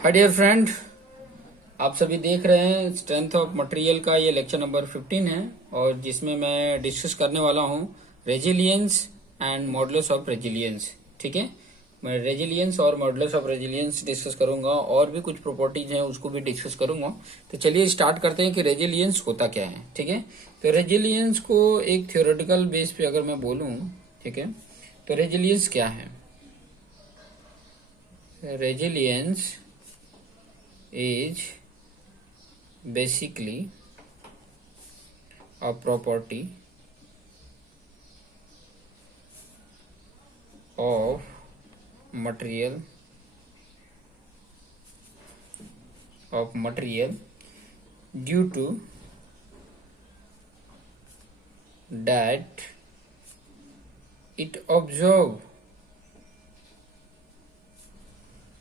Hi dear friend, आप सभी देख रहे हैं स्ट्रेंथ ऑफ मटेरियल का ये लेक्चर नंबर 15 है और जिसमें मैं डिस्कस करने वाला हूँ resilience and modulus of resilience. ठीक है, मैं रेजिलियंस और मॉडुलस ऑफ रेजिलियंस डिस्कस करूंगा और भी कुछ प्रॉपर्टीज हैं उसको भी डिस्कस करूंगा। तो चलिए स्टार्ट करते हैं कि रेजिलियंस होता क्या है। ठीक है, तो रेजिलियंस को एक थ्योरेटिकल बेस पे अगर मैं बोलूँ, ठीक है, तो रेजिलियंस क्या है? Resilience is basically a property of material due to that it absorb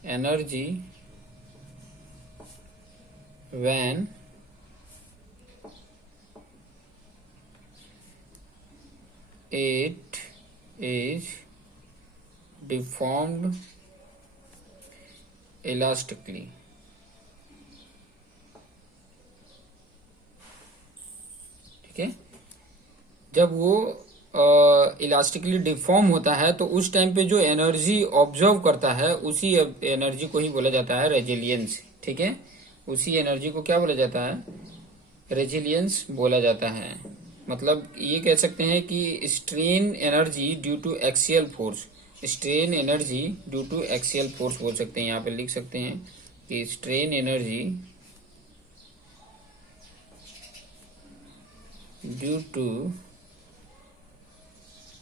energy when it is deformed elastically। ठीक है, जब वो इलास्टिकली डिफॉर्म होता है तो उस टाइम पे जो एनर्जी ऑब्जर्व करता है उसी एनर्जी को ही बोला जाता है रेजिलियंस। ठीक है, उसी एनर्जी को क्या बोला जाता है? रेजिलियंस बोला जाता है। मतलब ये कह सकते हैं कि strain energy due to axial force, strain energy due to axial force बोल सकते हैं। यहाँ पे लिख सकते हैं कि strain energy due to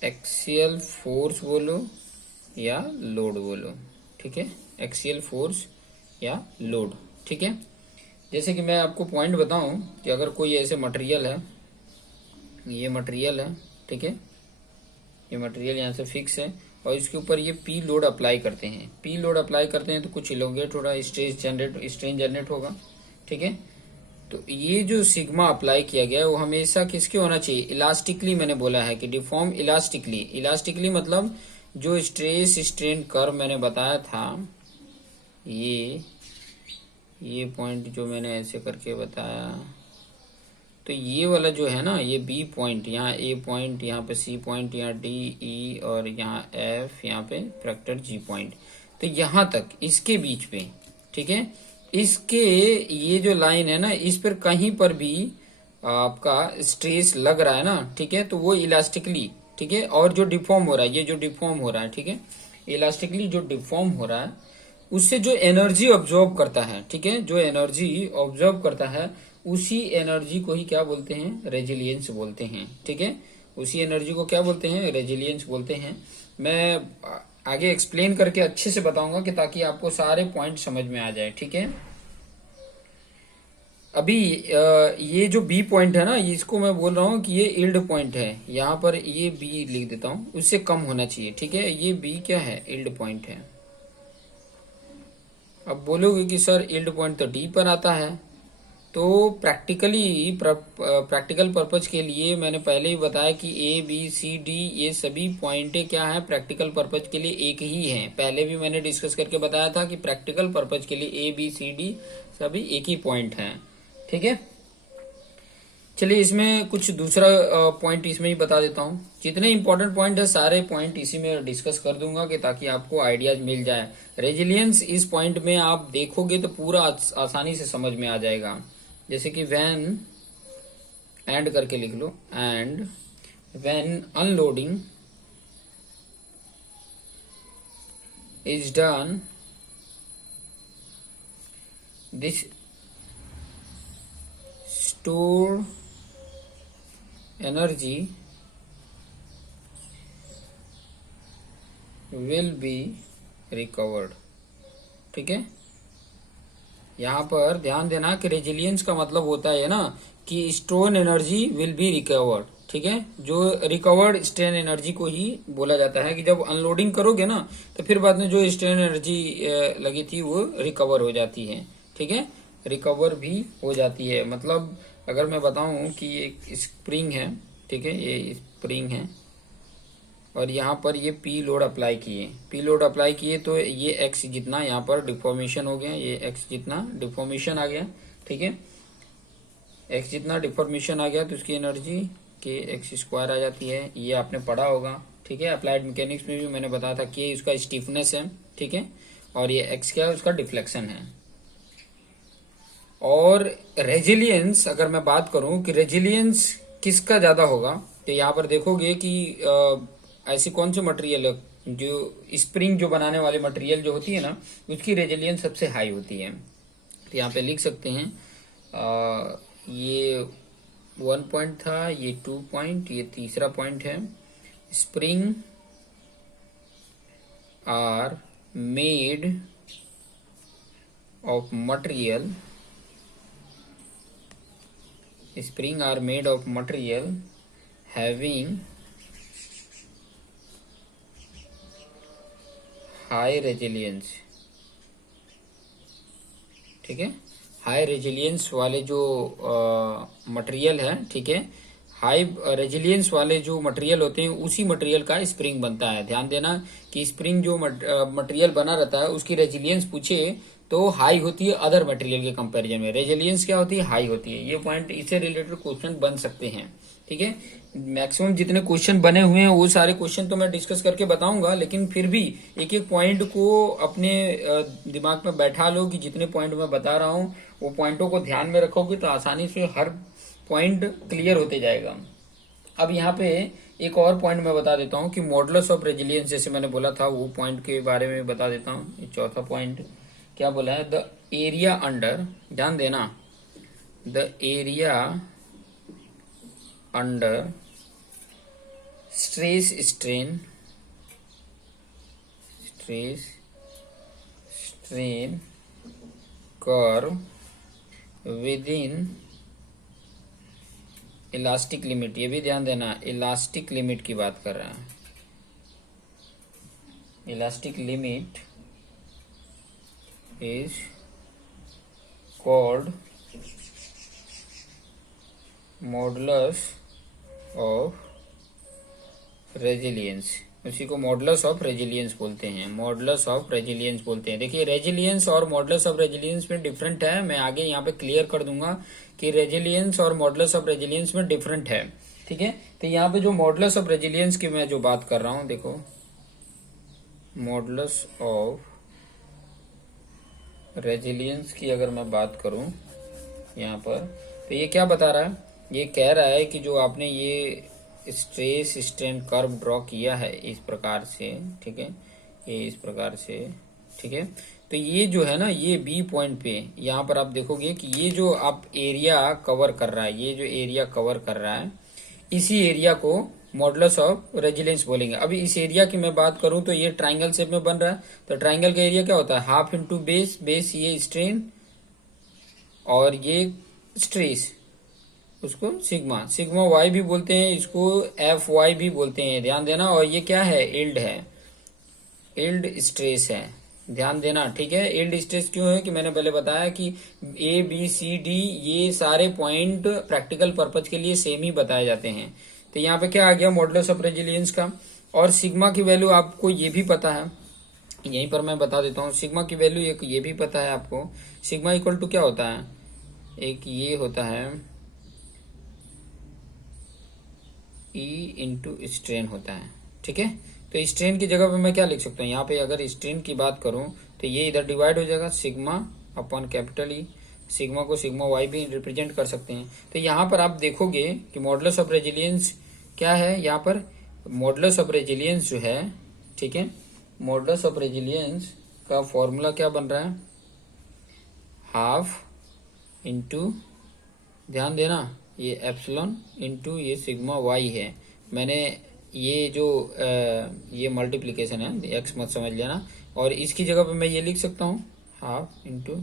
axial force बोलो या लोड बोलो। ठीक है, एक्सियल फोर्स या लोड। ठीक है, जैसे कि मैं आपको पॉइंट बताऊं कि अगर कोई ऐसे मटेरियल है, ये मटेरियल है, ठीक है, ये मटेरियल यहाँ से फिक्स है और इसके ऊपर ये पी लोड अप्लाई करते हैं। पी लोड अप्लाई करते हैं तो कुछ इलोंगेट हो रहा है, स्ट्रेन जनरेट होगा। ठीक है, तो ये जो सिग्मा अप्लाई किया गया है वो हमेशा किसके होना चाहिए? इलास्टिकली। मैंने बोला है कि डिफॉर्म इलास्टिकली। इलास्टिकली मतलब जो स्ट्रेस स्ट्रेन कर्व मैंने बताया था, ये पॉइंट जो मैंने ऐसे करके बताया, तो ये वाला जो है ना, ये बी पॉइंट, यहाँ ए पॉइंट, यहाँ पे सी पॉइंट, यहाँ डी ई और यहाँ एफ, यहाँ पे फ्रैक्टर जी पॉइंट, तो यहाँ तक इसके बीच पे, ठीक है, इसके ये जो लाइन है ना, इस पर कहीं पर भी आपका स्ट्रेस लग रहा है ना, ठीक है, तो वो इलास्टिकली, ठीक है, और जो डिफॉर्म हो रहा है, ये जो डिफॉर्म हो रहा है, ठीक है, इलास्टिकली जो डिफॉर्म हो रहा है उससे जो एनर्जी ऑब्जॉर्व करता है, ठीक है, जो एनर्जी ऑब्जॉर्व करता है उसी एनर्जी को ही क्या बोलते हैं? रेजिलियंस बोलते हैं। ठीक है, उसी एनर्जी को क्या बोलते हैं? रेजिलियंस बोलते हैं। मैं आगे एक्सप्लेन करके अच्छे से बताऊंगा कि ताकि आपको सारे पॉइंट समझ में आ जाए। ठीक है, अभी ये जो बी पॉइंट है ना, इसको मैं बोल रहा हूँ कि ये इल्ड पॉइंट है। यहाँ पर ये बी लिख देता हूँ, उससे कम होना चाहिए। ठीक है, ये बी क्या है? इल्ड पॉइंट है। अब बोलोगे कि सर इल्ड पॉइंट तो डी पर आता है, तो प्रैक्टिकल पर्पज के लिए मैंने पहले ही बताया कि ए बी सी डी ये सभी पॉइंटें क्या है? प्रैक्टिकल पर्पज के लिए एक ही हैं। पहले भी मैंने डिस्कस करके बताया था कि प्रैक्टिकल पर्पज के लिए ए बी सी डी सभी एक ही पॉइंट हैं। ठीक है, चलिए इसमें कुछ दूसरा पॉइंट इसमें ही बता देता हूँ। जितने इंपॉर्टेंट पॉइंट है सारे पॉइंट इसी में डिस्कस कर दूंगा कि ताकि आपको आइडियाज मिल जाए। रेजिलियंस इस पॉइंट में आप देखोगे तो पूरा आसानी से समझ में आ जाएगा। जैसे कि व्हेन, एंड करके लिख लो, and when unloading is done, this stored energy will be recovered। ठीक है, यहाँ पर ध्यान देना कि रेजिलियंस का मतलब होता है ना कि stone energy will be recovered. ठीक है, जो रिकवर्ड स्ट्रेन एनर्जी को ही बोला जाता है कि जब अनलोडिंग करोगे ना तो फिर बाद में जो स्ट्रेन एनर्जी लगी थी वो रिकवर हो जाती है। ठीक है, रिकवर भी हो जाती है। मतलब अगर मैं बताऊं कि एक स्प्रिंग है, ठीक है, ये स्प्रिंग है और यहाँ पर ये पी लोड अप्लाई किए तो ये एक्स जितना यहाँ पर डिफॉर्मेशन हो गया, ये एक्स जितना डिफॉर्मेशन आ गया, ठीक है। एक्स जितना डिफॉर्मेशन आ गया तो उसकी एनर्जी के एक्स स्क्वायर आ जाती है, ये आपने पढ़ा होगा, ठीक है। अप्लाइड मैकेनिक्स में भी मैंने बताया था कि इसका स्टीफनेस है, ठीक है, और ये एक्स क्या है, उसका डिफ्लेक्शन है। और रेजिलियंस, अगर मैं बात करूं कि रेजिलियंस किसका ज्यादा होगा, तो यहाँ पर देखोगे कि ऐसी कौन सी मटेरियल है जो स्प्रिंग जो बनाने वाली मटेरियल जो होती है ना, उसकी रेजिलियंस सबसे हाई होती है। तो यहाँ पे लिख सकते हैं ये 1 पॉइंट था, ये 2 पॉइंट, ये तीसरा पॉइंट है। Spring are made of material, spring are made of material having high resilience, ठीक है। हाई रेजिलियंस वाले जो मटेरियल है, ठीक है, हाई रेजिलियंस वाले जो मटेरियल होते हैं उसी मटेरियल का स्प्रिंग बनता है। ध्यान देना कि स्प्रिंग जो मटेरियल बना रहता है उसकी रेजिलियंस पूछे तो हाई होती है अदर मटेरियल के कंपैरिजन में। रेजिलियंस क्या होती है, हाई होती है। ये पॉइंट, इससे रिलेटेड क्वेश्चन बन सकते हैं, ठीक है। मैक्सिमम जितने क्वेश्चन बने हुए हैं वो सारे क्वेश्चन तो मैं डिस्कस करके बताऊंगा, लेकिन फिर भी एक एक पॉइंट को अपने दिमाग में बैठा लो कि जितने पॉइंट मैं बता रहा हूँ वो पॉइंटों को ध्यान में रखोगे तो आसानी से हर पॉइंट क्लियर होते जाएगा। अब यहाँ पे एक और पॉइंट मैं बता देता हूँ कि मॉडुलस ऑफ रेजिलियंस, जैसे मैंने बोला था वो पॉइंट के बारे में बता देता हूँ। ये चौथा पॉइंट क्या बोला है, द एरिया अंडर, ध्यान देना, the area under stress strain curve with in elastic limit. ये भी ध्यान देना, इलास्टिक लिमिट की बात कर रहा है। Elastic limit is called modulus of resilience। उसी को मॉडुलस ऑफ रेजिलियंस बोलते हैं, मॉडुलस ऑफ रेजिलियंस बोलते हैं। देखिए रेजिलियंस और मॉडुलस ऑफ रेजिलियंस में डिफरेंट है, मैं आगे यहाँ पे क्लियर कर दूंगा कि रेजिलियंस और मॉडुलस ऑफ रेजिलियंस में डिफरेंट है, ठीक है। तो यहाँ पे जो मॉडुलस ऑफ रेजिलियंस की मैं जो बात कर रहा हूँ, देखो मॉडुलस ऑफ रेजिलियंस की अगर मैं बात करूं यहाँ पर, तो ये क्या बता रहा है, ये कह रहा है कि जो आपने ये स्ट्रेस स्ट्रेन कर्व ड्रॉ किया है इस प्रकार से, ठीक है, ये इस प्रकार से, ठीक है, तो ये जो है ना, ये बी पॉइंट पे यहाँ पर आप देखोगे कि ये जो आप एरिया कवर कर रहा है, ये जो एरिया कवर कर रहा है, इसी एरिया को मॉडुलस ऑफ रेजिलियंस बोलेंगे। अभी इस एरिया की मैं बात करूं तो ये ट्राइंगल शेप में बन रहा है, तो ट्राइंगल का एरिया क्या होता है, हाफ इंटू बेस, बेस ये स्ट्रेन और ये स्ट्रेस, उसको सिग्मा, सिग्मा वाई भी बोलते हैं, इसको एफ वाई भी बोलते हैं, ध्यान देना। और ये क्या है, इल्ड है, इल्ड स्ट्रेस है, ध्यान देना, ठीक है। इल्ड स्ट्रेस क्यों है कि मैंने पहले बताया कि ए बी सी डी ये सारे पॉइंट प्रैक्टिकल पर्पज के लिए सेम ही बताए जाते हैं। तो यहाँ पे क्या आ गया, मॉडुलस ऑफ रेजिलियंस का। और सिग्मा की वैल्यू आपको ये भी पता है, यहीं पर मैं बता देता हूँ, सिग्मा की वैल्यू एक ये भी पता है आपको, सिग्मा इक्वल टू क्या होता है, एक ये होता है ई इंटू स्ट्रेन होता है, ठीक है। तो स्ट्रेन की जगह पे मैं क्या लिख सकता हूँ, यहाँ पे अगर स्ट्रेन की बात करूं तो ये इधर डिवाइड हो जाएगा sigma upon capital E, sigma को सिग्मा वाई भी रिप्रेजेंट कर सकते हैं। तो यहाँ पर आप देखोगे कि मॉडुलस ऑफ रेजिलियंस क्या है, यहाँ पर मॉडुलस ऑफ रेजिलियंस जो है, ठीक है, मॉडुलस ऑफ रेजिलियंस का फॉर्मूला क्या बन रहा है, हाफ इंटू, ध्यान देना, ये एप्सिलॉन इंटू ये सिग्मा वाई है। मैंने ये जो ये मल्टीप्लीकेशन है, एक्स मत समझ लेना, और इसकी जगह पे मैं ये लिख सकता हूँ half into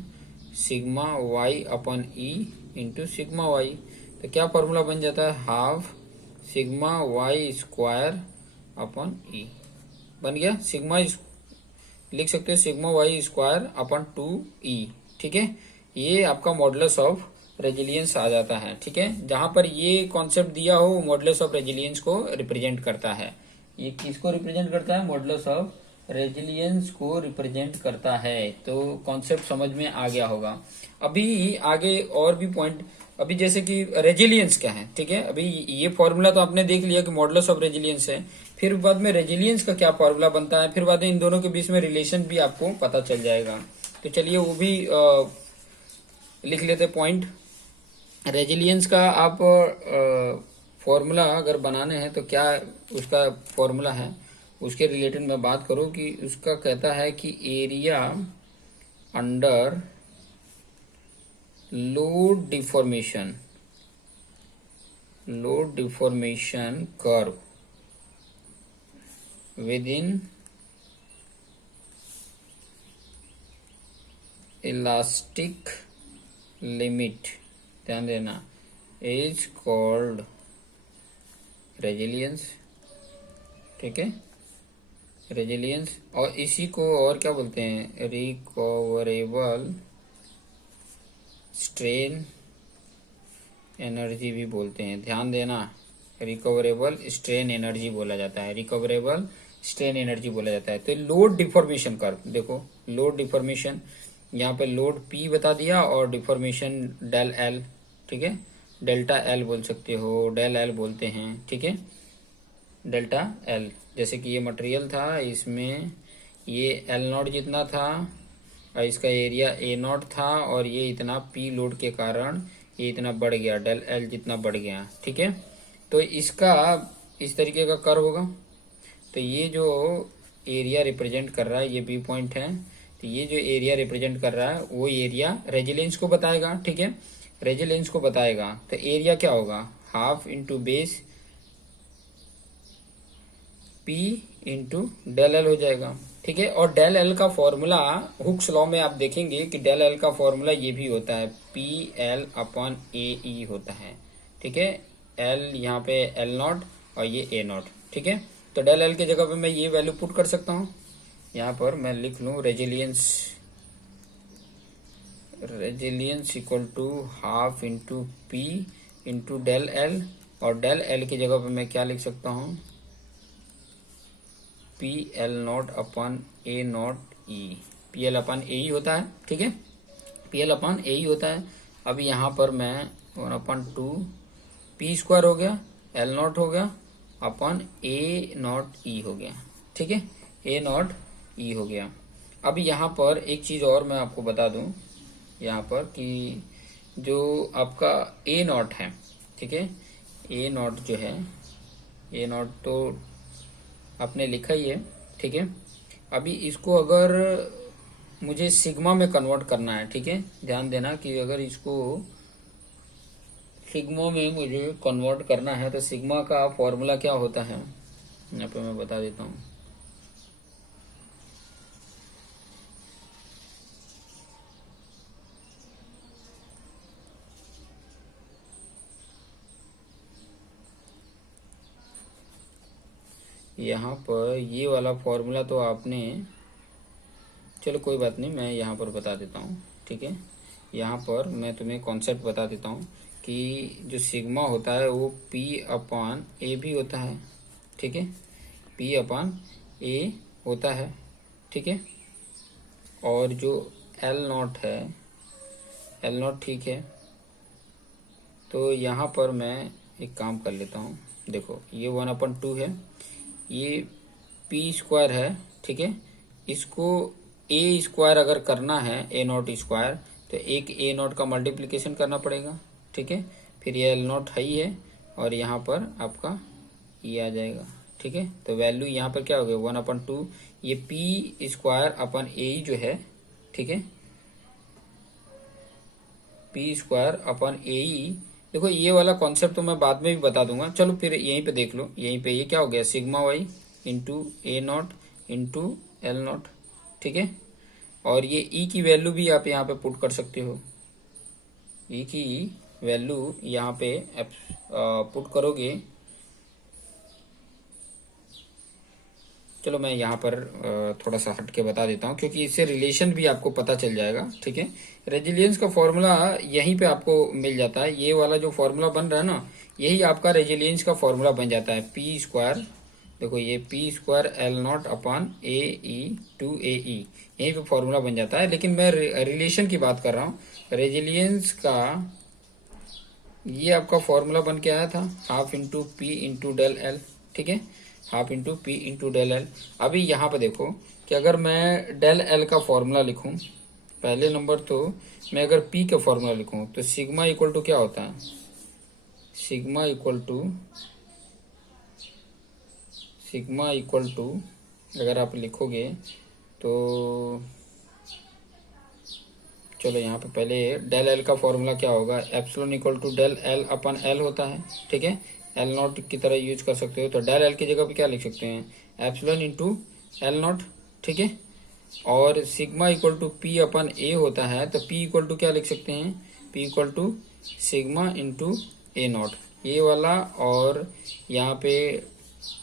sigma Y upon E into sigma Y. तो क्या फॉर्मूला बन जाता है, half sigma Y square upon E, बन गया। सिग्मा लिख सकते हो sigma Y square upon 2e, ठीक है। ये आपका मॉडुलस ऑफ रेजिलियंस आ जाता है, ठीक है। जहां पर ये कॉन्सेप्ट दिया हो मॉडुलस ऑफ रेजिलियंस को रिप्रेजेंट करता है, ये किसको रिप्रेजेंट करता है? मॉडुलस ऑफ रेजिलियंस को रिप्रेजेंट करता है। तो कॉन्सेप्ट समझ में आ गया होगा। अभी आगे और भी पॉइंट, अभी जैसे कि रेजिलियंस क्या है, ठीक है। अभी ये फॉर्मूला तो आपने देख लिया कि मॉडुलस ऑफ रेजिलियंस है, फिर बाद में रेजिलियंस का क्या फॉर्मूला बनता है, फिर बाद में इन दोनों के बीच में रिलेशन भी आपको पता चल जाएगा। तो चलिए वो भी लिख लेते पॉइंट। रेजिलियंस का आप फॉर्मूला अगर बनाने हैं तो क्या उसका फॉर्मूला है, उसके रिलेटेड मैं बात करूं कि उसका कहता है कि area under load deformation curve with in elastic limit, ध्यान देना, इज कॉल्ड रेजिलियंस, ठीक है, रेजिलियंस। और इसी को और क्या बोलते हैं? रिकवरेबल स्ट्रेन एनर्जी भी बोलते हैं, ध्यान देना। रिकवरेबल स्ट्रेन एनर्जी बोला जाता है, रिकवरेबल स्ट्रेन एनर्जी बोला जाता है। तो लोड डिफॉर्मेशन कर्व देखो, लोड डिफॉर्मेशन, यहाँ पे लोड P बता दिया और डिफॉर्मेशन डेल L, ठीक है, डेल्टा L बोल सकते हो, डेल L बोलते हैं, ठीक है, डेल्टा L। जैसे कि ये मटेरियल था, इसमें ये L0 जितना था और इसका एरिया A0 था और ये इतना P लोड के कारण ये इतना बढ़ गया, डेल L जितना बढ़ गया, ठीक है। तो इसका इस तरीके का कर्व होगा। तो ये जो एरिया रिप्रेजेंट कर रहा है, ये B पॉइंट है, तो ये जो एरिया रिप्रेजेंट कर रहा है वो एरिया रेजिलियंस को बताएगा, ठीक है, रेजिलियंस को बताएगा। तो एरिया क्या होगा? Half into base P into del L हो जाएगा, ठीक है। और डेल L का फॉर्मूला हुक्स लॉ में आप देखेंगे कि डेल L का फॉर्मूला ये भी होता है, PL अपॉन AE होता है, ठीक है। L यहाँ पे L0 और ये A0, ठीक है। तो डेल L की जगह पे मैं ये वैल्यू पुट कर सकता हूँ, यहाँ पर मैं लिख लूँ resilience equal to half into P into del L, और डेल L की जगह पे मैं क्या लिख सकता हूँ? PL0 upon A0 E, PL upon AE होता है, ठीक है, PL अपॉन AE होता है। अब यहाँ पर मैं 1/2 P स्क्वायर हो गया, L0 हो गया अपॉन A0 E हो गया, ठीक है, A0 E हो गया। अब यहाँ पर एक चीज और मैं आपको बता दूं यहाँ पर कि जो आपका A0 है, ठीक है, A0 जो है, A0 तो आपने लिखा ही है, ठीक है। अभी इसको अगर मुझे सिग्मा में कन्वर्ट करना है, ठीक है, ध्यान देना कि अगर इसको सिग्मा में मुझे कन्वर्ट करना है तो सिग्मा का फॉर्मूला क्या होता है, यहाँ पे मैं बता देता हूँ। यहाँ पर ये वाला फॉर्मूला तो आपने, चलो कोई बात नहीं, मैं यहाँ पर बता देता हूँ, ठीक है। यहाँ पर मैं तुम्हें कॉन्सेप्ट बता देता हूँ कि जो सिग्मा होता है वो P अपॉन A भी होता है, ठीक है, P अपॉन A होता है, ठीक है। और जो L0 है, L0, ठीक है। तो यहाँ पर मैं एक काम कर लेता हूँ, देखो ये 1/2 है, ये P स्क्वायर है, ठीक है। इसको A स्क्वायर अगर करना है, A0 स्क्वायर, तो एक A0 का मल्टीप्लिकेशन करना पड़ेगा, ठीक है। फिर ये L0 है ही है और यहाँ पर आपका ये आ जाएगा, ठीक है। तो वैल्यू यहाँ पर क्या हो गया? 1/2, ये P स्क्वायर अपन A जो है, ठीक है, P स्क्वायर अपन A। देखो ये वाला कॉन्सेप्ट तो मैं बाद में भी बता दूंगा, चलो फिर यहीं पे देख लो। यहीं पे ये क्या हो गया? Sigma Y into A0 into L0, ठीक है। और ये E की वैल्यू भी आप यहाँ पे पुट कर सकते हो, E की वैल्यू यहाँ पे पुट करोगे। चलो मैं यहाँ पर थोड़ा सा हट के बता देता हूँ क्योंकि इससे रिलेशन भी आपको पता चल जाएगा, ठीक है। रेजिलियंस का फॉर्मूला यहीं पे आपको मिल जाता है, ये वाला जो फॉर्मूला बन रहा है ना, यही आपका रेजिलियंस का फॉर्मूला बन जाता है, P स्क्वायर। देखो ये P square L naught upon A E two A E, यहीं पे फॉर्मूला बन जाता है। लेकिन मैं रिलेशन की बात कर रहा हूँ। रेजिलियंस का ये आपका फॉर्मूला बन के आया था half into P into del L, ठीक है, half into P into del L. अभी यहाँ पे देखो कि अगर मैं डेल एल का फॉर्मूला लिखूं, पहले नंबर तो मैं अगर पी का फॉर्मूला लिखूं तो सिग्मा इक्वल टू क्या होता है, सिग्मा इक्वल टू अगर आप लिखोगे तो चलो यहाँ पे पहले डेल एल का फॉर्मूला क्या होगा, epsilon equal to del L upon L होता है, ठीक है, एल नॉट की तरह यूज कर सकते हो। तो डेल एल की जगह पे क्या लिख सकते हैं, एप्सिलॉन इंटू एल नॉट, ठीक है। और सिग्मा इक्वल टू पी अपन ए होता है, तो पी इक्वल टू क्या लिख सकते हैं, P equal to sigma into A naught, ये वाला। और यहाँ पे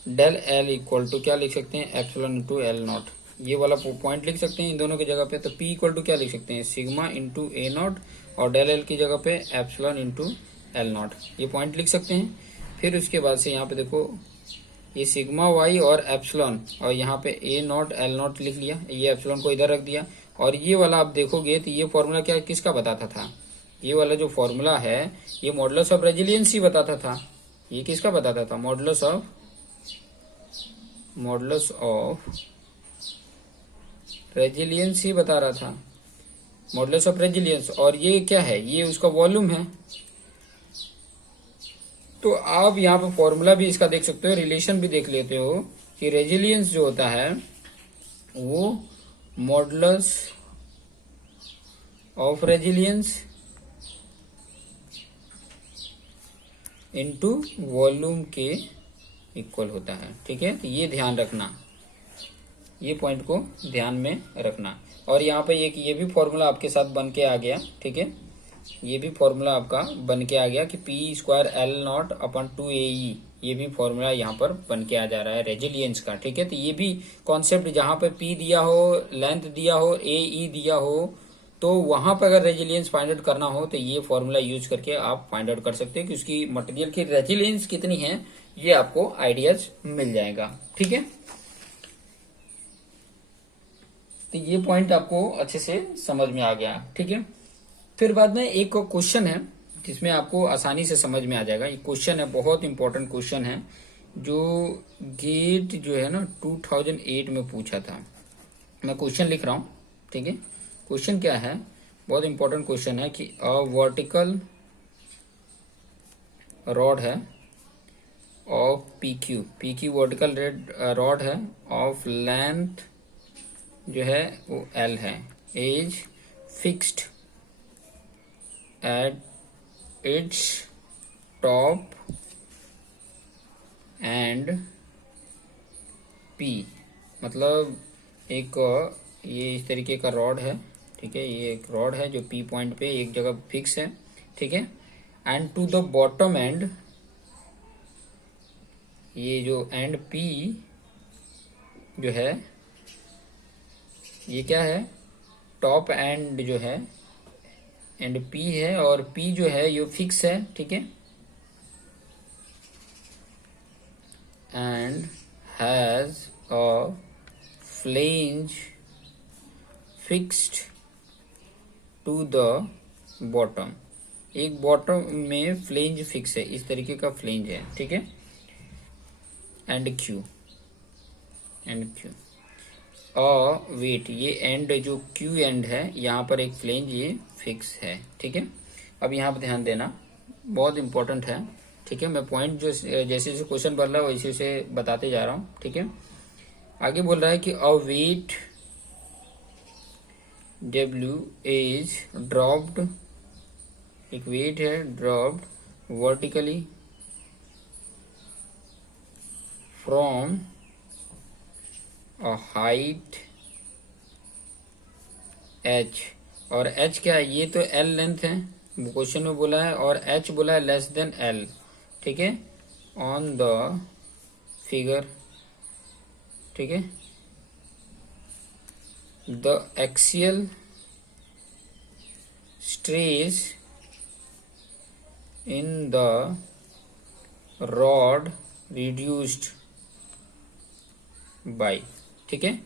डेल एल इक्वल टू क्या लिख सकते हैं, एप्सिलॉन इंटू एल नॉट, ये वाला पॉइंट लिख सकते हैं इन दोनों की जगह पे। तो P इक्वल टू क्या लिख सकते हैं, सिग्मा इंटू ए नॉट, और डेल एल की जगह पे एप्सिलॉन इंटू एल नॉट, ये पॉइंट लिख सकते हैं। फिर उसके बाद से यहाँ पे देखो ये सिग्मा वाई और एप्सिलॉन, और यहाँ पे ए नॉट एल नॉट लिख लिया, ये एप्सिलॉन को इधर रख दिया। और ये वाला आप देखोगे तो ये फॉर्मूला क्या किसका बताता था, ये वाला जो फॉर्मूला है ये मॉडुलस ऑफ रेजिलियंस ही बताता था। ये किसका बताता था, मॉडुलस ऑफ रेजिलियंस ही बता रहा था, मॉडुलस ऑफ रेजिलियंस। और ये क्या है, ये उसका वॉल्यूम है। तो आप यहाँ पे फॉर्मूला भी इसका देख सकते हो, रिलेशन भी देख लेते हो कि रेजिलियंस जो होता है वो modulus of resilience into volume के इक्वल होता है, ठीक है। तो ये ध्यान रखना, ये पॉइंट को ध्यान में रखना। और यहाँ पे एक ये भी फॉर्मूला आपके साथ बन के आ गया, ठीक है, ये भी फॉर्मूला आपका बन के आ गया कि P square L naught upon two A E, ये भी फॉर्मूला यहाँ पर बन के आ जा रहा है रेजिलियंस का, ठीक है। तो ये भी कॉन्सेप्ट जहाँ पे पी दिया हो, लेंथ दिया हो, ए ई दिया हो, तो वहां पर अगर रेजिलियंस फाइंड आउट करना हो तो ये फॉर्मूला यूज करके आप फाइंड आउट कर सकते हैं कि उसकी मटेरियल की रेजिलियंस कितनी है, ये आपको आइडियाज मिल जाएगा, ठीक है। तो ये पॉइंट आपको अच्छे से समझ में आ गया, ठीक है। फिर बाद में एक क्वेश्चन है जिसमें आपको आसानी से समझ में आ जाएगा। ये क्वेश्चन है, बहुत इंपॉर्टेंट क्वेश्चन है, जो गेट जो है ना 2008 में पूछा था। मैं क्वेश्चन लिख रहा हूँ, ठीक है। क्वेश्चन क्या है, बहुत इंपॉर्टेंट क्वेश्चन है कि अ वर्टिकल रॉड है of P Q vertical rod है, ऑफ लेंथ जो है वो एल है, is fixed at its top and P, मतलब एक ये इस तरीके का रॉड है, ठीक है, ये एक रॉड है जो पी पॉइंट पे एक जगह फिक्स है, ठीक है। End to the bottom end, ये जो एंड पी जो है ये क्या है, टॉप एंड जो है एंड पी है, और पी जो है ये फिक्स है, ठीक है। End has a flange fixed to the bottom, एक बॉटम में फ्लेंज फिक्स है, इस तरीके का फ्लेंज है, ठीक है। एंड क्यू वेट, ये एंड जो क्यू एंड है यहाँ पर एक फ्लेंज ये फिक्स है, ठीक है। अब यहाँ पर ध्यान देना, बहुत इंपॉर्टेंट है, ठीक है। मैं पॉइंट जो जैसे जैसे क्वेश्चन बन रहा है वैसे उसे बताते जा रहा हूँ, ठीक है। आगे बोल रहा है कि अ वेट W इज ड्रॉप्ड, एक वेट है dropped vertically from a height h, और h क्या है, ये तो l लेंथ है क्वेश्चन में बोला है, और h बोला है लेस देन l, ठीक है, ऑन द फिगर, ठीक है। The axial stress in the rod reduced by, ठीक है।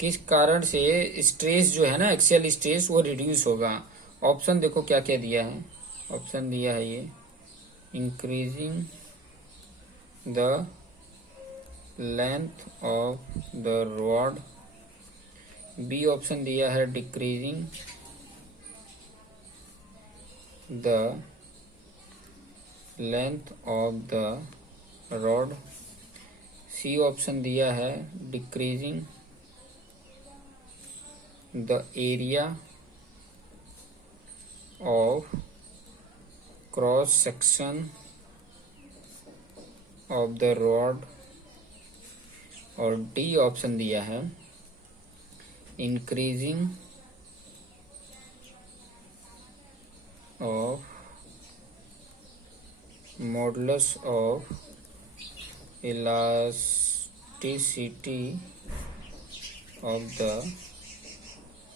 किस कारण से स्ट्रेस जो है ना, एक्सियल स्ट्रेस, वो रिड्यूस होगा। ऑप्शन देखो क्या क्या दिया है। ऑप्शन दिया है ये increasing the length of the rod. B option दिया है decreasing the length of the rod. C option दिया है decreasing the area of cross section of the rod. और डी ऑप्शन दिया है increasing of modulus of elasticity of the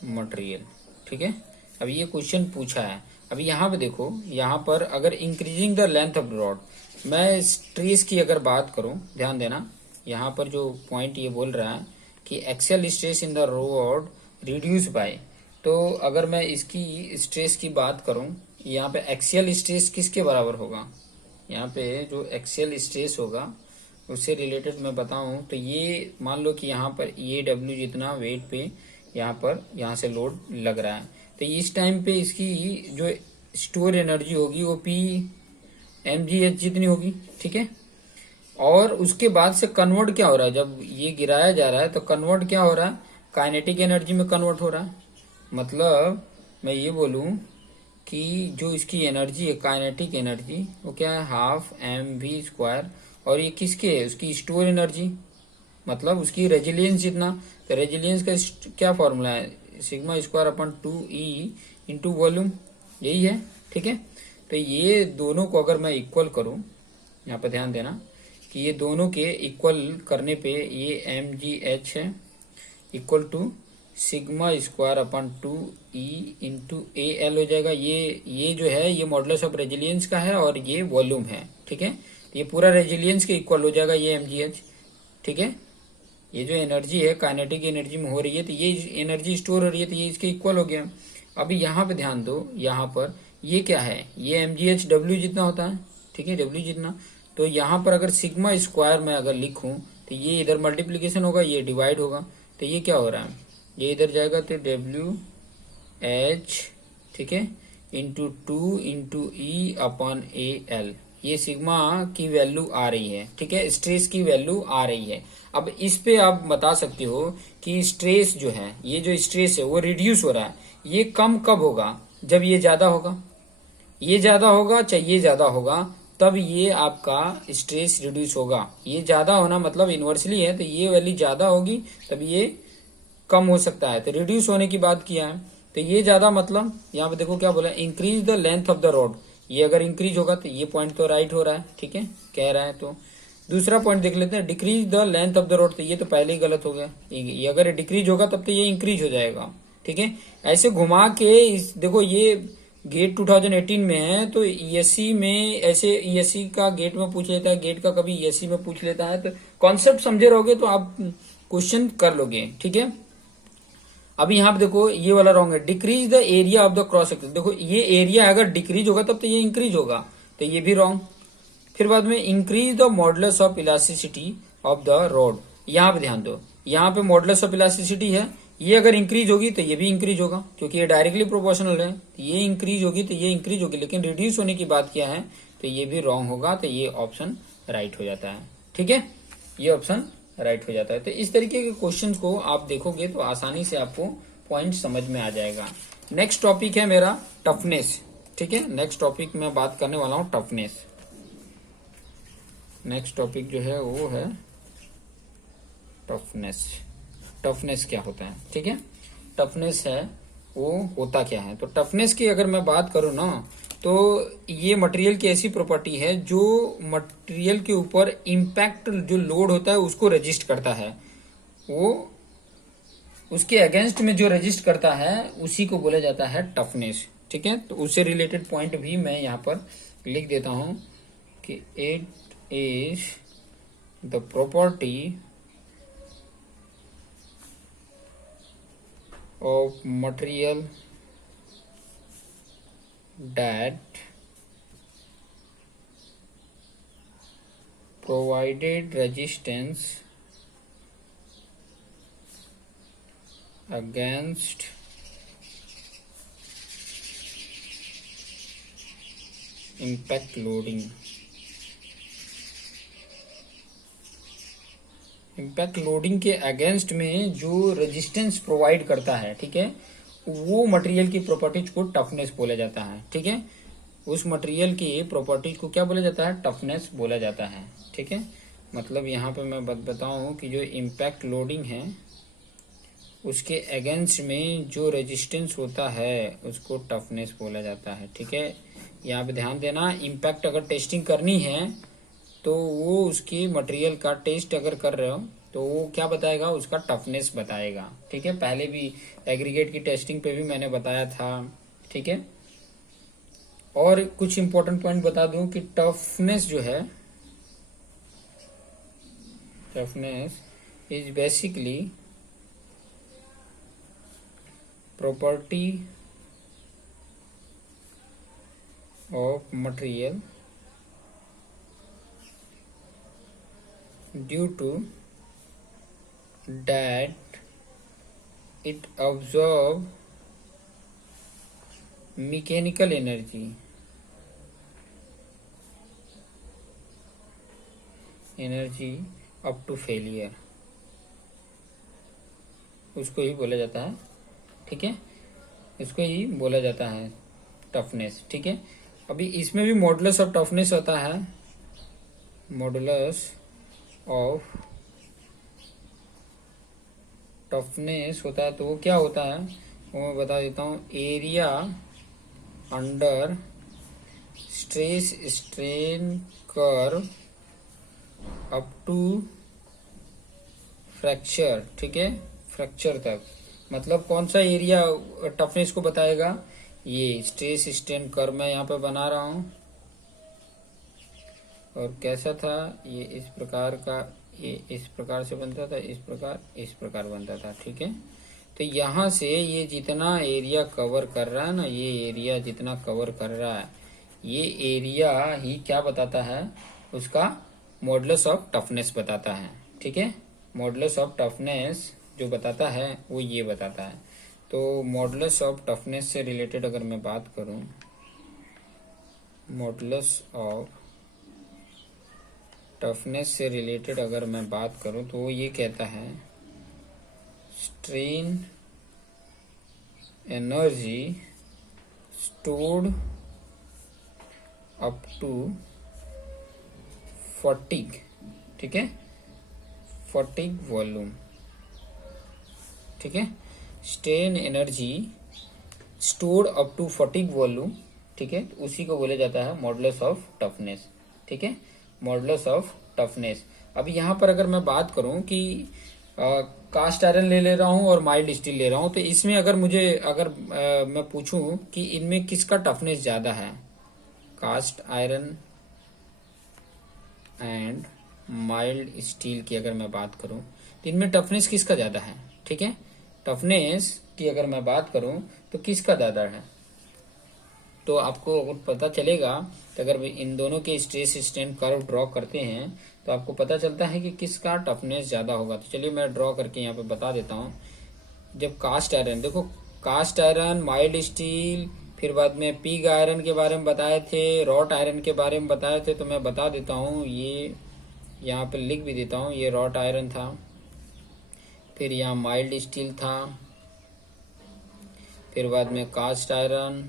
material, ठीक है। अब ये क्वेश्चन पूछा है। अब यहाँ पे देखो, यहाँ पर अगर increasing the length of rod, मैं स्ट्रेस की अगर बात करूं, ध्यान देना, यहाँ पर जो पॉइंट ये बोल रहा है कि axial stress in the rod reduce by, तो अगर मैं इसकी स्ट्रेस की बात करूं, यहाँ पे एक्सियल स्ट्रेस किसके बराबर होगा, यहाँ पे जो एक्सियल स्ट्रेस होगा उससे रिलेटेड मैं बताऊं तो ये मान लो कि यहाँ पर ये डब्ल्यू जितना वेट पे यहाँ से लोड लग रहा है, तो इस टाइम पे इसकी जो स्टोर एनर्जी होगी वो पी एम जी एच जितनी होगी, ठीक है। और उसके बाद से कन्वर्ट क्या हो रहा है, जब ये गिराया जा रहा है तो कन्वर्ट क्या हो रहा है, काइनेटिक एनर्जी में कन्वर्ट हो रहा है। मतलब मैं ये बोलूं कि जो इसकी एनर्जी है, काइनेटिक एनर्जी, वो क्या है, हाफ एम वी स्क्वायर। और ये किसके है, उसकी स्टोर एनर्जी, मतलब उसकी रेजिलियंस जितना। तो रेजिलियंस का क्या फॉर्मूला है, sigma square upon 2E into volume, यही है, ठीक है। तो ये दोनों को अगर मैं इक्वल करूं, यहाँ पर ध्यान देना कि ये दोनों के इक्वल करने पे ये एम जी एच है equal to sigma square upon 2E into A L हो जाएगा। ये जो है ये मॉडुलस ऑफ रेजिलियंस का है और ये वॉल्यूम है, ठीक है। तो ये पूरा रेजिलियंस के इक्वल हो जाएगा ये एमजीएच, ठीक है। ये जो एनर्जी है काइनेटिक एनर्जी में हो रही है, तो ये एनर्जी स्टोर हो रही है, तो ये इसके इक्वल हो गया। अभी यहाँ पे ध्यान दो, यहाँ पर ये क्या है, ये एमजीएच डब्ल्यू जितना होता है, ठीक है, डब्ल्यू जितना। तो यहाँ पर अगर सिग्मा स्क्वायर में अगर लिखूं तो ये इधर मल्टीप्लीकेशन होगा, ये डिवाइड होगा, तो ये क्या हो रहा है, ये इधर जाएगा तो डब्ल्यू एच, ठीक है, into 2 into E upon A L. ये सिग्मा की वैल्यू आ रही है, ठीक है, स्ट्रेस की वैल्यू आ रही है। अब इस पे आप बता सकते हो कि स्ट्रेस जो है, ये जो स्ट्रेस है वो रिड्यूस हो रहा है, ये कम कब होगा, जब ये ज्यादा होगा, ये ज्यादा होगा चाहे ये ज्यादा होगा, तब ये आपका स्ट्रेस रिड्यूस होगा। ये ज्यादा होना मतलब इनवर्सली है, तो ये वैल्यू ज्यादा होगी तब ये कम हो सकता है। तो रिड्यूस होने की बात किया है, तो ये ज्यादा मतलब यहाँ पे देखो क्या बोला, increase the length of the rod. ये अगर इंक्रीज होगा तो ये पॉइंट तो राइट हो रहा है, ठीक है, कह रहा है। तो दूसरा पॉइंट देख लेते हैं, decrease the length of the rod, तो ये तो पहले ही गलत हो गया। ये अगर डिक्रीज होगा तब तो ये इंक्रीज हो जाएगा, ठीक है। ऐसे घुमा के देखो, ये गेट 2018 में है, तो ईएससी में ऐसे ईएससी का गेट में पूछ लेता है, गेट का कभी ईएससी में पूछ लेता है। तो कॉन्सेप्ट समझे रहोगे तो आप क्वेश्चन कर लोगे, ठीक है। अभी यहाँ पे देखो ये वाला रॉन्ग है, decrease the area of the cross section. देखो ये एरिया अगर डिक्रीज होगा तब तो ये इंक्रीज होगा, तो ये भी रॉन्ग। फिर बाद में increase the modulus of elasticity of the rod. यहाँ पे ध्यान दो, यहाँ पे मॉडुलस ऑफ इलास्टिसिटी है, ये अगर इंक्रीज होगी तो ये भी इंक्रीज होगा, क्योंकि ये डायरेक्टली प्रोपोर्शनल है। ये इंक्रीज होगी तो ये इंक्रीज होगी, लेकिन रिड्यूस होने की बात क्या है, तो ये भी रॉन्ग होगा, तो ये ऑप्शन राइट हो जाता है, ठीक है, ये ऑप्शन राइट हो जाता है। तो इस तरीके के क्वेश्चन को आप देखोगे तो आसानी से आपको पॉइंट समझ में आ जाएगा। नेक्स्ट टॉपिक है मेरा टफनेस, ठीक है। नेक्स्ट टॉपिक में बात करने वाला हूं टफनेस। नेक्स्ट टॉपिक जो है वो है टफनेस। टफनेस क्या होता है, ठीक है, टफनेस है वो होता क्या है। तो टफनेस की अगर मैं बात करूं ना, तो ये मटेरियल की ऐसी प्रॉपर्टी है जो मटेरियल के ऊपर इम्पैक्ट जो लोड होता है उसको रेजिस्ट करता है, वो उसके अगेंस्ट में जो रेजिस्ट करता है उसी को बोला जाता है टफनेस, ठीक है। तो उससे रिलेटेड पॉइंट भी मैं यहाँ पर लिख देता हूं कि it is the property of material that provided resistance against impact loading. Impact loading के अगेंस्ट में जो रेजिस्टेंस प्रोवाइड करता है, ठीक है, वो मटेरियल की प्रॉपर्टीज को टफनेस बोला जाता है। ठीक है, उस मटेरियल की प्रॉपर्टीज को क्या बोला जाता है? टफनेस बोला जाता है। ठीक है, मतलब यहाँ पे मैं बताऊं कि जो इम्पैक्ट लोडिंग है उसके अगेंस्ट में जो रेजिस्टेंस होता है उसको टफनेस बोला जाता है। ठीक है, यहाँ पे ध्यान देना, इम्पैक्ट अगर टेस्टिंग करनी है तो वो उसकी मटेरियल का टेस्ट अगर कर रहे हो तो वो क्या बताएगा? उसका टफनेस बताएगा। ठीक है, पहले भी एग्रीगेट की टेस्टिंग पे भी मैंने बताया था। ठीक है, और कुछ इंपॉर्टेंट पॉइंट बता दूं कि टफनेस जो है, toughness is basically property of material due to that it absorb mechanical energy up to failure, उसको ही बोला जाता है। ठीक है, इसको ही बोला जाता है टफनेस। ठीक है, अभी इसमें भी मॉडुलस ऑफ टफनेस होता है, मॉडुलस ऑफ टफनेस होता है। तो वो क्या होता है वो मैं बता देता हूँ। Area under stress strain curve up to fracture. ठीक है, फ्रैक्चर तक, मतलब कौन सा एरिया टफनेस को बताएगा? ये स्ट्रेस स्ट्रेन कर्व मैं यहाँ पे बना रहा हूँ, और कैसा था ये? इस प्रकार का, ये इस प्रकार से बनता था, इस प्रकार बनता था। ठीक है, तो यहाँ से ये जितना एरिया कवर कर रहा है ना, ये एरिया जितना कवर कर रहा है, ये एरिया ही क्या बताता है? उसका मॉडुलस ऑफ टफनेस बताता है। ठीक है, मॉडुलस ऑफ टफनेस जो बताता है वो ये बताता है। तो मॉडुलस ऑफ टफनेस से रिलेटेड अगर मैं बात करूं, मॉडुलस ऑफ टफनेस से रिलेटेड अगर मैं बात करूं तो वो ये कहता है strain energy stored up to fatigue. ठीक है, फटीग वॉल्यूम। ठीक है, strain energy stored up to fatigue volume. ठीक है, उसी को बोला जाता है मॉडुलस ऑफ टफनेस। ठीक है, मॉडुलस ऑफ टफनेस। अभी यहाँ पर अगर मैं बात करूं कि कास्ट आयरन ले रहा हूं और माइल्ड स्टील ले रहा हूं, तो इसमें अगर मुझे मैं पूछूं कि इनमें किसका टफनेस ज्यादा है, cast iron and mild steel की अगर मैं बात करूं तो इनमें टफनेस किसका ज्यादा है? ठीक है, टफनेस की अगर मैं बात करूं तो किसका ज्यादा है? तो आपको अगर पता चलेगा तो अगर इन दोनों के स्ट्रेस स्ट्रेन कर्व ड्रॉ करते हैं तो आपको पता चलता है कि किसका टफनेस ज्यादा होगा। तो चलिए मैं ड्रॉ करके यहाँ पे बता देता हूँ। जब कास्ट आयरन, देखो कास्ट आयरन, माइल्ड स्टील, फिर बाद में पिग आयरन के बारे में बताए थे, रॉट आयरन के बारे में बताए थे, तो मैं बता देता हूँ, ये यहाँ पे लिख भी देता हूँ। ये रॉट आयरन था, फिर यहाँ माइल्ड स्टील था, फिर बाद में कास्ट आयरन,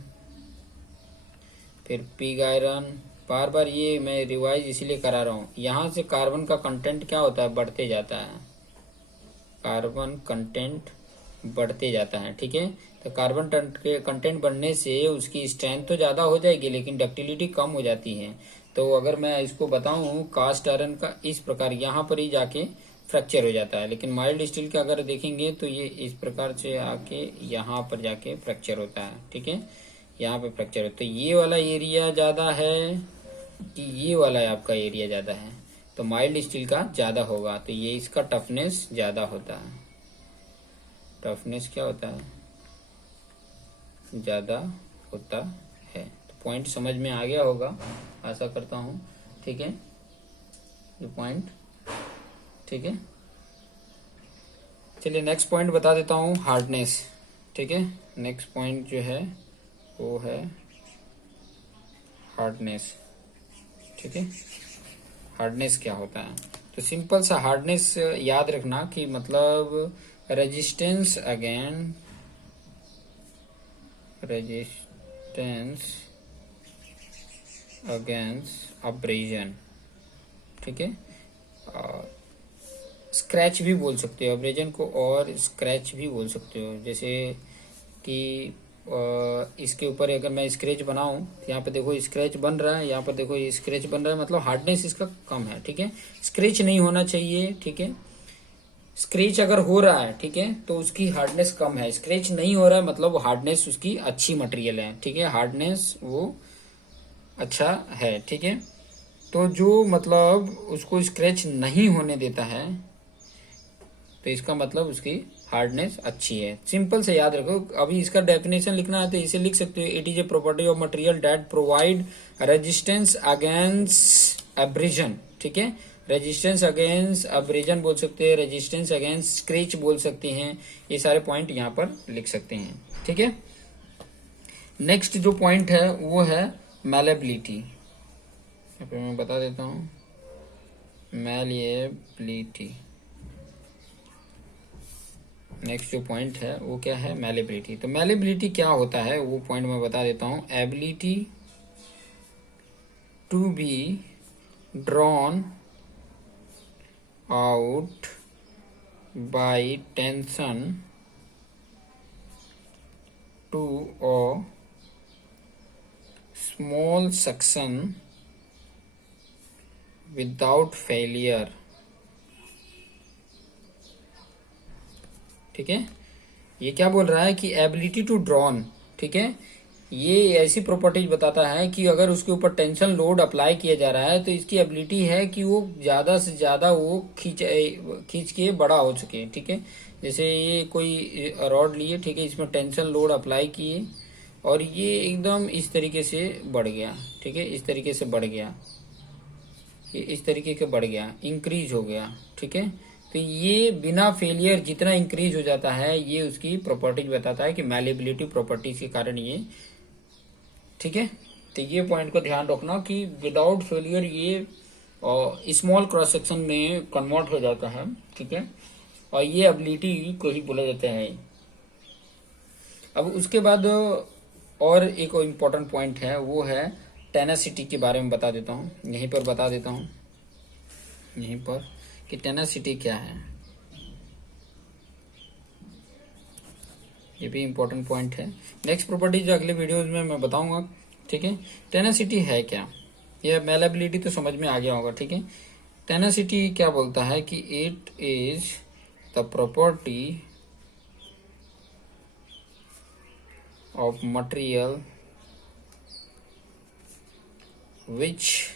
फिर पिग आयरन। बार बार ये मैं रिवाइज इसलिए करा रहा हूँ, यहाँ से कार्बन का कंटेंट क्या होता है? बढ़ते जाता है, कार्बन कंटेंट बढ़ते जाता है। ठीक है, तो कार्बन कंटेंट बढ़ने से उसकी स्ट्रेंथ तो ज़्यादा हो जाएगी लेकिन डक्टिलिटी कम हो जाती है। तो अगर मैं इसको बताऊँ, कास्ट आयरन का इस प्रकार यहाँ पर ही जाके फ्रैक्चर हो जाता है, लेकिन माइल्ड स्टील का अगर देखेंगे तो ये इस प्रकार से आके यहाँ पर जाके फ्रैक्चर होता है। ठीक है, यहाँ पे फ्रैक्चर हो, तो ये वाला एरिया ज्यादा है कि ये वाला आपका एरिया ज्यादा है? तो माइल्ड स्टील का ज्यादा होगा, तो ये इसका टफनेस ज्यादा होता है। टफनेस क्या होता है? ज़्यादा होता है। तो पॉइंट समझ में आ गया होगा, आशा करता हूँ। ठीक है, ये पॉइंट ठीक है। चलिए नेक्स्ट पॉइंट बता देता हूँ, हार्डनेस। ठीक है, नेक्स्ट पॉइंट जो है वो है हार्डनेस। ठीक है, हार्डनेस क्या होता है? तो सिंपल सा हार्डनेस याद रखना कि मतलब रेजिस्टेंस अगेंस्ट अब्रेजन। ठीक है, स्क्रैच भी बोल सकते हो अब्रेजन को, और स्क्रैच भी बोल सकते हो। जैसे कि इसके ऊपर अगर मैं स्क्रैच बनाऊं, यहाँ पे देखो स्क्रैच बन रहा है, यहाँ पर देखो ये स्क्रैच बन रहा है, मतलब हार्डनेस इसका कम है। ठीक है, स्क्रैच नहीं होना चाहिए। ठीक है, स्क्रैच अगर हो रहा है, ठीक है, तो उसकी हार्डनेस कम है। स्क्रैच नहीं हो रहा है मतलब हार्डनेस उसकी अच्छी मटेरियल है। ठीक है, हार्डनेस वो अच्छा है। ठीक है, तो जो मतलब उसको स्क्रैच नहीं होने देता है, तो इसका मतलब उसकी हार्डनेस अच्छी है। सिंपल से याद रखो। अभी इसका डेफिनेशन लिखना है तो इसे लिख सकते हो, it is a property of material that provide resistance against abrasion. ठीक है, रेजिस्टेंस अगेंस्ट एब्रेजन बोल सकते हैं, रेजिस्टेंस अगेंस्ट स्क्रैच बोल सकते हैं। ये सारे पॉइंट यहाँ पर लिख सकते हैं। ठीक है, नेक्स्ट जो पॉइंट है वो है मैलेबिलिटी। यहाँ पे मैं बता देता हूँ, मैलेबिलिटी। नेक्स्ट जो पॉइंट है वो क्या है? मैलेबिलिटी। तो मैलेबिलिटी क्या होता है वो पॉइंट मैं बता देता हूँ। Ability to be drawn out by tension to a small section without failure. ठीक है, ये क्या बोल रहा है कि एबिलिटी टू ड्रॉन। ठीक है, ये ऐसी प्रॉपर्टीज बताता है कि अगर उसके ऊपर टेंशन लोड अप्लाई किया जा रहा है तो इसकी एबिलिटी है कि वो ज्यादा से ज्यादा वो खींच के बड़ा हो सके। ठीक है, जैसे ये कोई रॉड लिए, ठीक है, इसमें टेंशन लोड अप्लाई किए और ये एकदम इस तरीके से बढ़ गया। ठीक है, इस तरीके से बढ़ गया, ये इस तरीके के बढ़ गया, इंक्रीज हो गया। ठीक है, तो ये बिना फेलियर जितना इंक्रीज हो जाता है, ये उसकी प्रॉपर्टीज बताता है कि मैलेबिलिटी प्रॉपर्टीज के कारण ये। ठीक है, तो ये पॉइंट को ध्यान रखना कि विदाउट फेलियर ये स्मॉल क्रॉस सेक्शन में कन्वर्ट हो जाता है। ठीक है, और ये एबिलिटी को ही बोला जाता है। अब उसके बाद और एक इम्पोर्टेंट पॉइंट है, वो है टेनासिटी के बारे में बता देता हूँ। यहीं पर बता देता हूँ, यहीं पर कि टेनासिटी क्या है। ये भी इम्पोर्टेंट पॉइंट है। नेक्स्ट प्रॉपर्टी जो अगले वीडियोज में मैं बताऊंगा। ठीक है, टेनासिटी है क्या? ये मैलेबिलिटी तो समझ में आ गया होगा। ठीक है, टेनासिटी क्या बोलता है कि it is the property of material which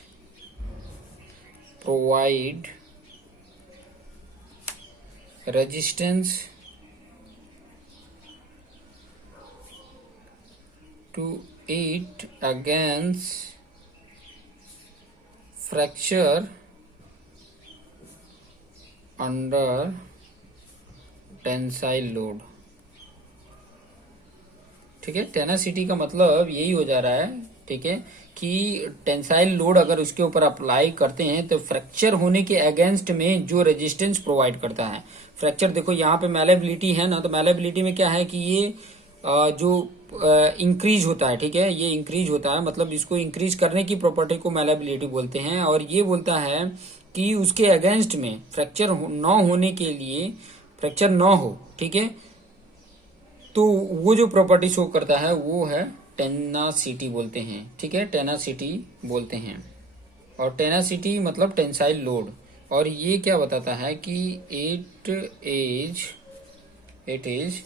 provide resistance to it against fracture under tensile load. ठीक है, टेनासिटी का मतलब यही हो जा रहा है। ठीक है, कि टेंसाइल लोड अगर उसके ऊपर अप्लाई करते हैं तो फ्रैक्चर होने के अगेंस्ट में जो रेजिस्टेंस प्रोवाइड करता है। फ्रैक्चर देखो यहाँ पे मैलेबिलिटी है ना, तो मैलेबिलिटी में क्या है कि ये जो इंक्रीज होता है। ठीक है, ये इंक्रीज होता है, मतलब इसको इंक्रीज करने की प्रॉपर्टी को मैलेबिलिटी बोलते हैं। और ये बोलता है कि उसके अगेंस्ट में फ्रैक्चर न होने के लिए, फ्रैक्चर न हो, ठीक है, तो वो जो प्रॉपर्टी शो करता है वो है टेनासिटी बोलते हैं। ठीक है, टेनासिटी बोलते हैं। और टेनासिटी मतलब टेंसाइल लोड। और ये क्या बताता है कि it is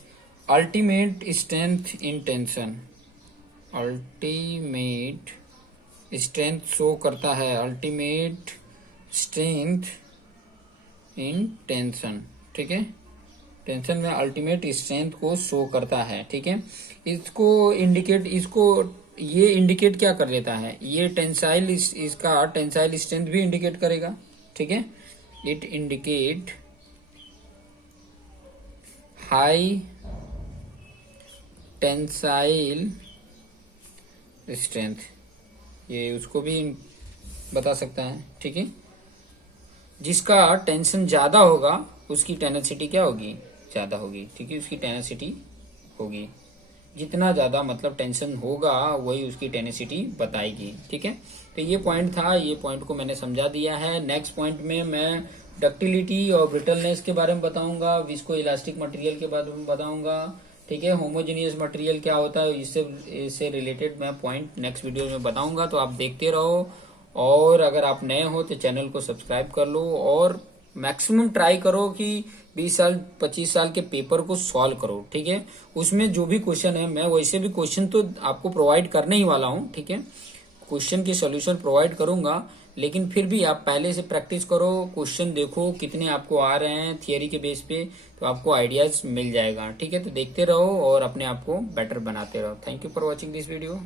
ultimate strength in tension. Ultimate strength show करता है, अल्टीमेट स्ट्रेंथ इन टेंशन। ठीक है, टेंशन में अल्टीमेट स्ट्रेंथ को शो करता है। ठीक है, ये इंडिकेट क्या कर देता है, ये टेंसाइल इसका टेंसाइल स्ट्रेंथ भी इंडिकेट करेगा। ठीक है, it indicate high tensile strength, ये उसको भी बता सकता है। ठीक है, जिसका टेंशन ज्यादा होगा उसकी टेनेसिटी क्या होगी, ज्यादा होगी। ठीक है, उसकी टेनेसिटी होगी, जितना ज्यादा मतलब टेंशन होगा वही उसकी टेनेसिटी बताएगी। ठीक है, तो ये पॉइंट था, ये पॉइंट को मैंने समझा दिया है। नेक्स्ट पॉइंट में मैं डक्टिलिटी और ब्रिटलनेस के बारे में बताऊंगा, विस्को इलास्टिक मटेरियल के बारे में बताऊंगा। ठीक है, होमोजेनियस मटेरियल क्या होता है, इससे रिलेटेड मैं पॉइंट नेक्स्ट वीडियो में बताऊंगा, तो आप देखते रहो। और अगर आप नए हो तो चैनल को सब्सक्राइब कर लो और मैक्सिमम ट्राई करो कि 20 साल 25 साल के पेपर को सॉल्व करो। ठीक है, उसमें जो भी क्वेश्चन है, मैं वैसे भी क्वेश्चन तो आपको प्रोवाइड करने ही वाला हूँ। ठीक है, क्वेश्चन की सोल्यूशन प्रोवाइड करूंगा, लेकिन फिर भी आप पहले से प्रैक्टिस करो, क्वेश्चन देखो कितने आपको आ रहे हैं थियरी के बेस पे, तो आपको आइडियाज मिल जाएगा। ठीक है, तो देखते रहो और अपने आप को बेटर बनाते रहो। Thank you for watching this video.